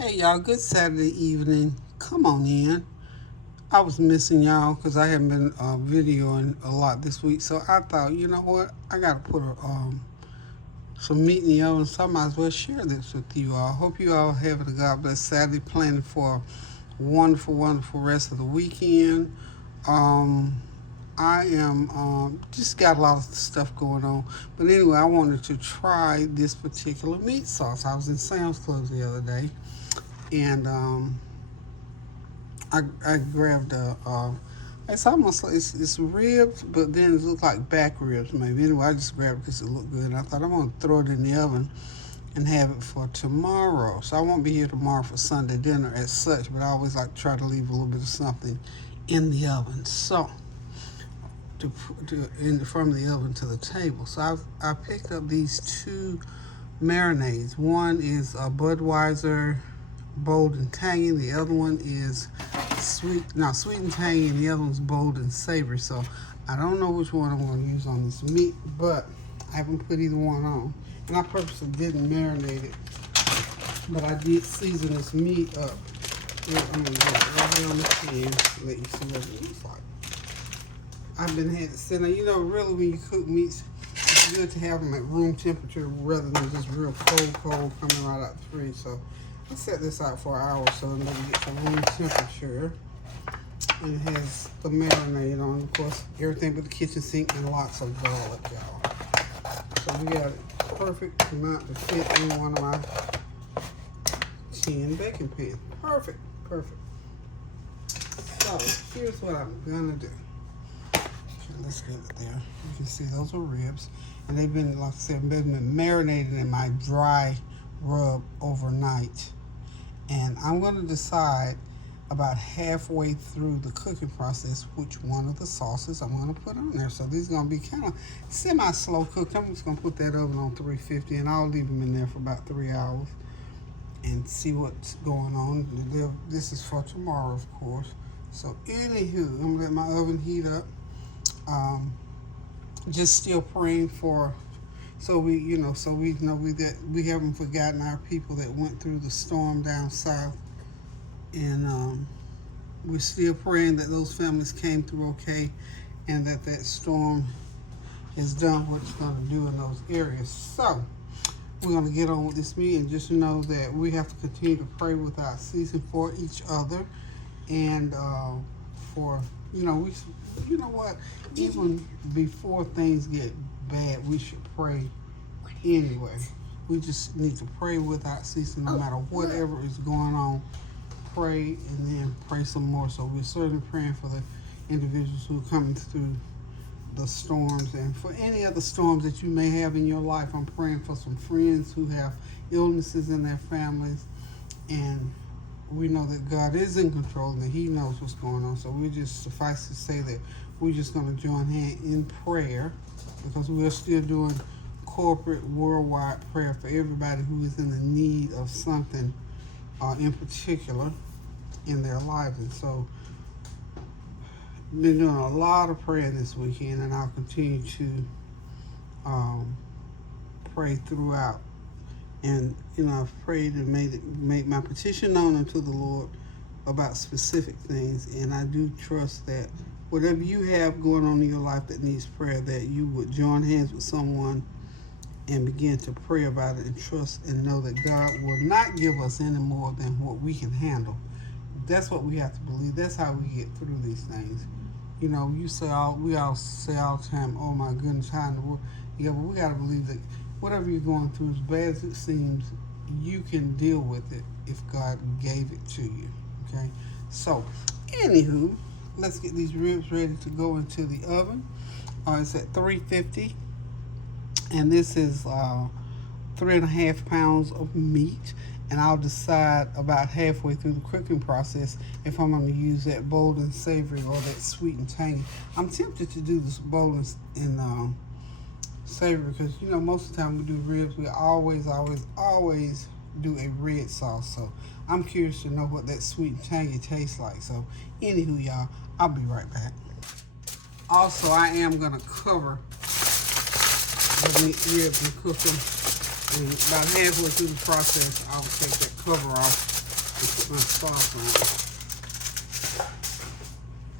Hey y'all, good Saturday evening. Come on in. I was missing y'all because I haven't been videoing a lot this week, so I thought, you know what, I gotta put some meat in the oven, so I might as well share this with you all. Hope you all having a God bless Saturday, planning for a wonderful, wonderful rest of the weekend. Um, I am just got a lot of stuff going on, but anyway, I wanted to try this particular meat sauce. I was in Sam's Club the other day, and I grabbed it's almost like it's ribs, but then it looked like back ribs maybe. Anyway, I just grabbed it because it looked good. And I thought I'm gonna throw it in the oven and have it for tomorrow. So I won't be here tomorrow for Sunday dinner as such, but I always like to try to leave a little bit of something in the oven. So from the oven to the table. So I picked up these two marinades. One is a Budweiser bold and tangy. The other one is sweet and tangy, and the other one's bold and savory. So I don't know which one I'm going to use on this meat, but I haven't put either one on. And I purposely didn't marinate it, but I did season this meat up. I'm going to get it right here on the pan, let you see what it looks like. I've been had it sitting. You know, really, when you cook meats, it's good to have them at room temperature rather than just real cold coming right out the fridge. So I set this out for an hour or so and let it get to room temperature. And it has the marinade on, of course, everything but the kitchen sink and lots of garlic, y'all. So we got it perfect amount to fit in one of my tin baking pans. Perfect. So here's what I'm gonna do. Let's get it there. You can see those are ribs, and they've been, like I said, they've been marinated in my dry rub overnight. And I'm going to decide about halfway through the cooking process which one of the sauces I'm going to put on there. So these are going to be kind of semi-slow cooked. I'm just going to put that oven on 350, and I'll leave them in there for about 3 hours and see what's going on. This is for tomorrow, of course. So anywho, I'm going to let my oven heat up. Just still praying for, so we know that we haven't forgotten our people that went through the storm down south, and we're still praying that those families came through okay, and that storm has done what it's going to do in those areas. So we're going to get on with this meeting. Just know that we have to continue to pray without ceasing for each other, and for you know what, even before things get bad, we should pray anyway. We just need to pray without ceasing, no matter whatever is going on. Pray and then pray some more. So we're certainly praying for the individuals who are coming through the storms, and for any other storms that you may have in your life. I'm praying for some friends who have illnesses in their families, and we know that God is in control and that He knows what's going on. So we just suffice to say that we're just going to join hands in prayer, because we're still doing corporate worldwide prayer for everybody who is in the need of something in particular in their lives. And so I've been doing a lot of praying this weekend, and I'll continue to pray throughout. And I've prayed and made my petition known unto the Lord about specific things. And I do trust that whatever you have going on in your life that needs prayer, that you would join hands with someone and begin to pray about it, and trust and know that God will not give us any more than what we can handle. That's what we have to believe. That's how we get through these things. We all say all the time, oh my goodness, how in the world? Yeah, but we got to believe that whatever you're going through, as bad as it seems, you can deal with it if God gave it to you. Okay? So, anywho, let's get these ribs ready to go into the oven. It's at 350, and this is 3.5 pounds of meat. And I'll decide about halfway through the cooking process if I'm going to use that bold and savory or that sweet and tangy. I'm tempted to do this bold and savory, because most of the time we do ribs, we always do a red sauce. So I'm curious to know what that sweet and tangy tastes like. So anywho, y'all, I'll be right back. Also, I am going to cover the ribs and cook them. And about halfway through the process, I'll take that cover off Put my sauce on.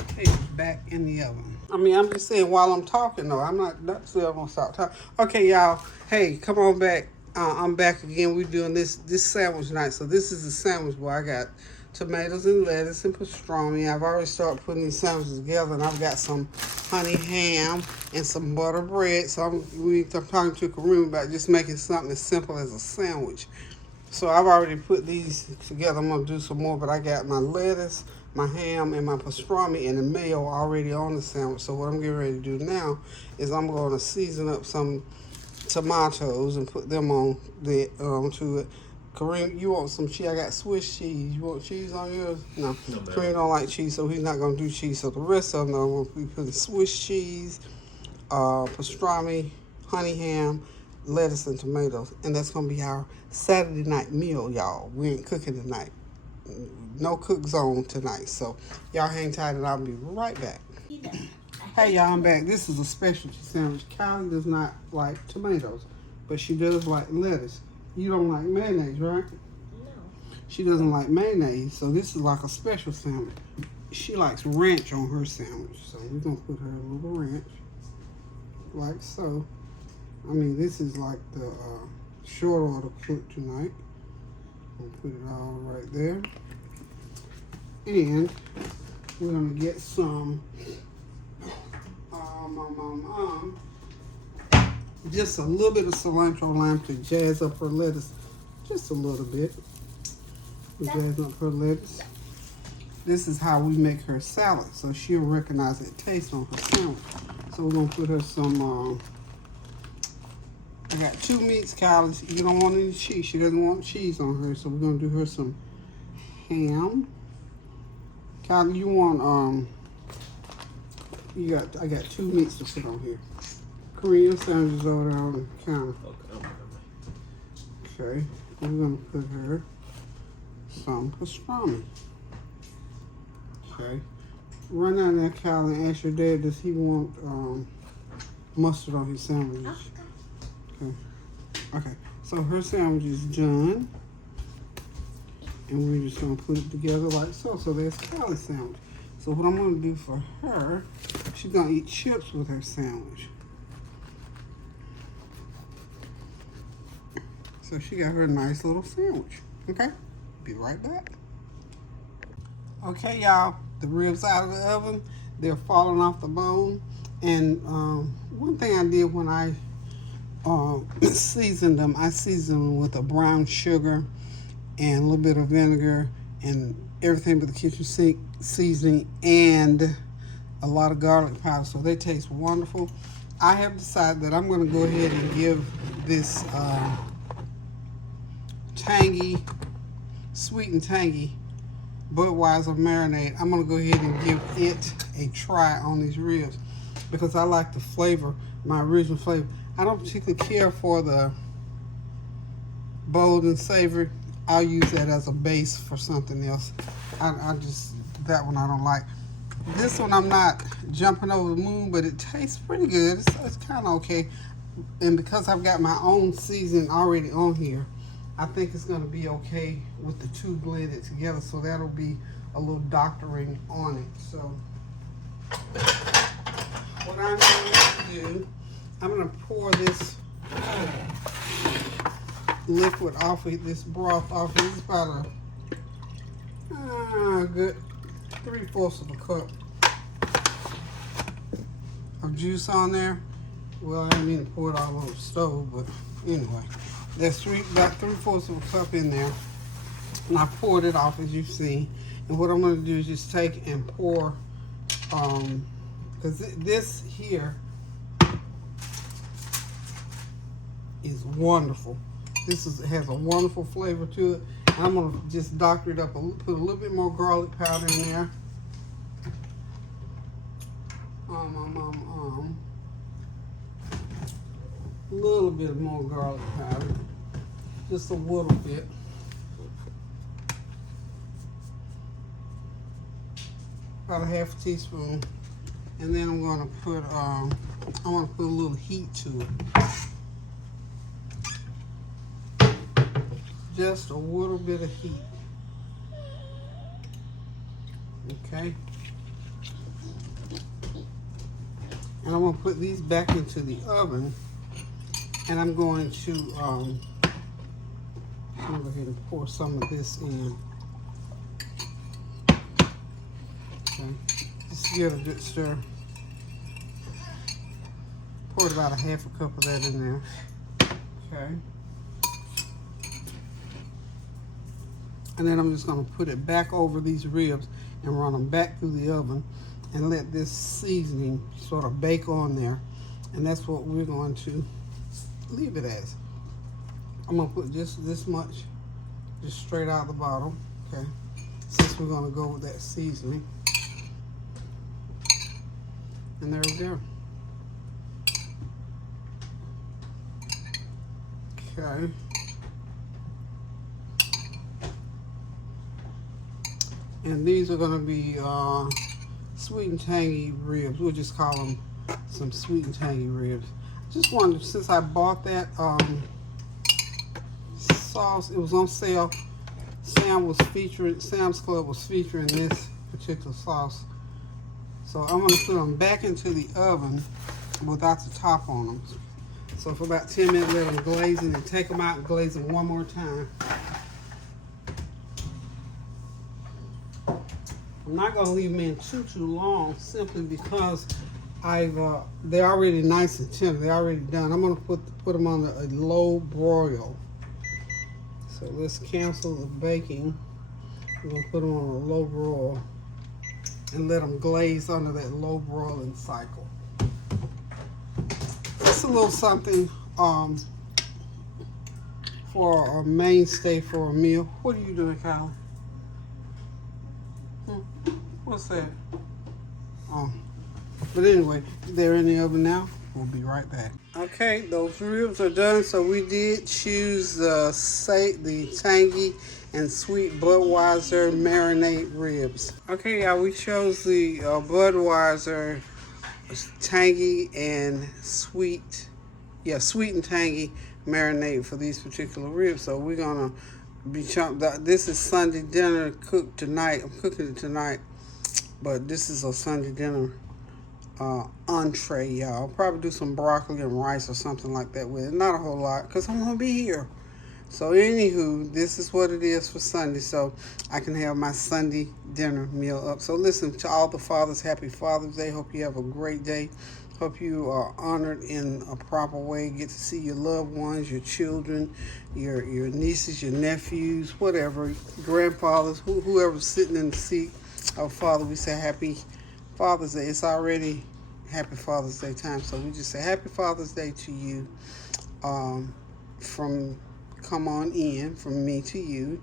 Okay, it's back in the oven. I mean, I'm just saying while I'm talking though. I'm not still gonna stop talking. Okay, y'all. Hey, come on back. I'm back again. We're doing this sandwich night. So this is a sandwich where I got tomatoes and lettuce and pastrami. I've already started putting these sandwiches together, and I've got some honey ham and some butter bread. So I'm talking to Kareem about just making something as simple as a sandwich. So I've already put these together. I'm gonna do some more, but I got my lettuce, my ham, and my pastrami and the mayo already on the sandwich. So what I'm getting ready to do now is I'm gonna season up some tomatoes and put them on the to it. Kareem, you want some cheese? I got Swiss cheese. You want cheese on yours? No. Kareem don't like cheese, so he's not gonna do cheese. So the rest of them, I'm gonna be putting Swiss cheese, pastrami, honey ham, lettuce, and tomatoes, and that's gonna be our Saturday night meal, y'all. We ain't cooking tonight. No cook zone tonight. So y'all hang tight, and I'll be right back. Hey y'all, I'm back. This is a specialty sandwich. Kylie does not like tomatoes, but she does like lettuce. You don't like mayonnaise, right? No. She doesn't like mayonnaise, so this is like a special sandwich. She likes ranch on her sandwich, so we're gonna put her a little ranch, like so. I mean, this is like the short order cook tonight. We'll put it all right there. And we're gonna get some just a little bit of cilantro lime to jazz up her lettuce. Just a little bit. Jazz up her lettuce. This is how we make her salad, so she'll recognize it taste on her sandwich. So we're gonna put her some I got 2 meats, Kylie. You don't want any cheese. She doesn't want cheese on her, so we're gonna do her some ham. Kylie, you want I got 2 meats to put on here. Korean sandwiches over there on the counter. Okay, we're gonna put her some pastrami. Okay, run down there, Kylie, and ask your dad, does he want mustard on his sandwiches? Okay, so her sandwich is done, and we're just gonna put it together like so. So there's Kylie's sandwich. So what I'm gonna do for her, she's gonna eat chips with her sandwich. So she got her a nice little sandwich. Okay, be right back. Okay, y'all, the ribs out of the oven. They're falling off the bone. And one thing I did when I seasoned them, I seasoned them with a brown sugar and a little bit of vinegar and everything but the kitchen sink seasoning and a lot of garlic powder, so they taste wonderful. I have decided that I'm going to go ahead and give this sweet and tangy Budweiser marinade. I'm going to go ahead and give it a try on these ribs because I like the flavor, my original flavor. I don't particularly care for the bold and savory. I'll use that as a base for something else. I just, that one I don't like. This one I'm not jumping over the moon, but it tastes pretty good. It's kind of okay. And because I've got my own seasoning already on here, I think it's going to be okay with the two blended together. So that'll be a little doctoring on it. So what I'm going to do, I'm going to pour this liquid off of this broth off. This is about a good 3/4 of a cup of juice on there. Well, I didn't mean to pour it all over the stove, but anyway, there's about 3/4 of a cup in there, and I poured it off as you see. And what I'm going to do is just take and pour, because this here is wonderful. This has a wonderful flavor to it. And I'm going to just doctor it up, put a little bit more garlic powder in there. A little bit more garlic powder. Just a little bit. About a half a teaspoon. And then I'm going to put, I want to put a little heat to it. Just a little bit of heat. Okay. And I'm going to put these back into the oven. And I'm going to I'm going to go ahead and pour some of this in. Okay. Just give it a good stir. Pour about a half a cup of that in there. Okay. And then I'm just going to put it back over these ribs and run them back through the oven and let this seasoning sort of bake on there. And that's what we're going to leave it as. I'm going to put just this much just straight out the bottom. Okay. Since we're going to go with that seasoning. And there we go. Okay. And these are going to be sweet and tangy ribs. We'll just call them some sweet and tangy ribs. Just wanted, since I bought that sauce, it was on sale. Sam's Club was featuring this particular sauce. So I'm going to put them back into the oven without the top on them. So for about 10 minutes, let them glaze and then take them out and glaze them one more time. I'm not going to leave them in too long, simply because they're already nice and tender. They're already done. I'm going to put them on a low broil. So let's cancel the baking. We're going to put them on a low broil and let them glaze under that low broiling cycle. Just a little something for a mainstay for a meal. What are you doing, Kylie? What's that? Oh. But anyway, they're in the oven now. We'll be right back. Okay, those ribs are done. So we did choose the tangy and sweet Budweiser marinade ribs. Okay, y'all, we chose the Budweiser tangy and sweet, sweet and tangy marinade for these particular ribs. So we're gonna be this is Sunday dinner cooked tonight. I'm cooking it tonight, but this is a Sunday dinner entree, y'all. I'll probably do some broccoli and rice or something like that with it. Not a whole lot, because I'm gonna be here. So anywho, this is what it is for Sunday, so I can have my Sunday dinner meal up. So listen, to all the fathers, happy Father's Day. Hope you have a great day. Hope you are honored in a proper way. Get to see your loved ones, your children, your nieces, your nephews, whatever, grandfathers, whoever's sitting in the seat of Father. We say happy Father's Day. It's already happy Father's Day time, so we just say happy Father's Day to you. Come on in, from me to you.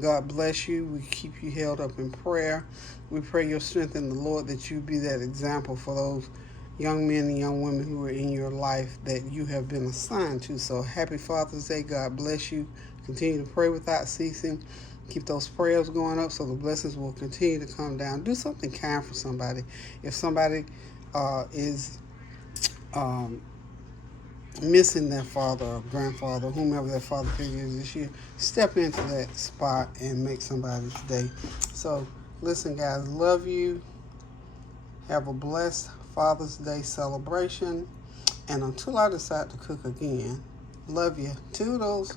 God bless you. We keep you held up in prayer. We pray your strength in the Lord, that you be that example for those young men and young women who are in your life that you have been assigned to. So happy Father's Day. God bless you. Continue to pray without ceasing. Keep those prayers going up so the blessings will continue to come down. Do something kind for somebody. If somebody is missing their father or grandfather, whomever their father figure is this year, step into that spot and make somebody's day. So listen, guys, love you. Have a blessed Father's Day celebration. And until I decide to cook again, love you. Toodles.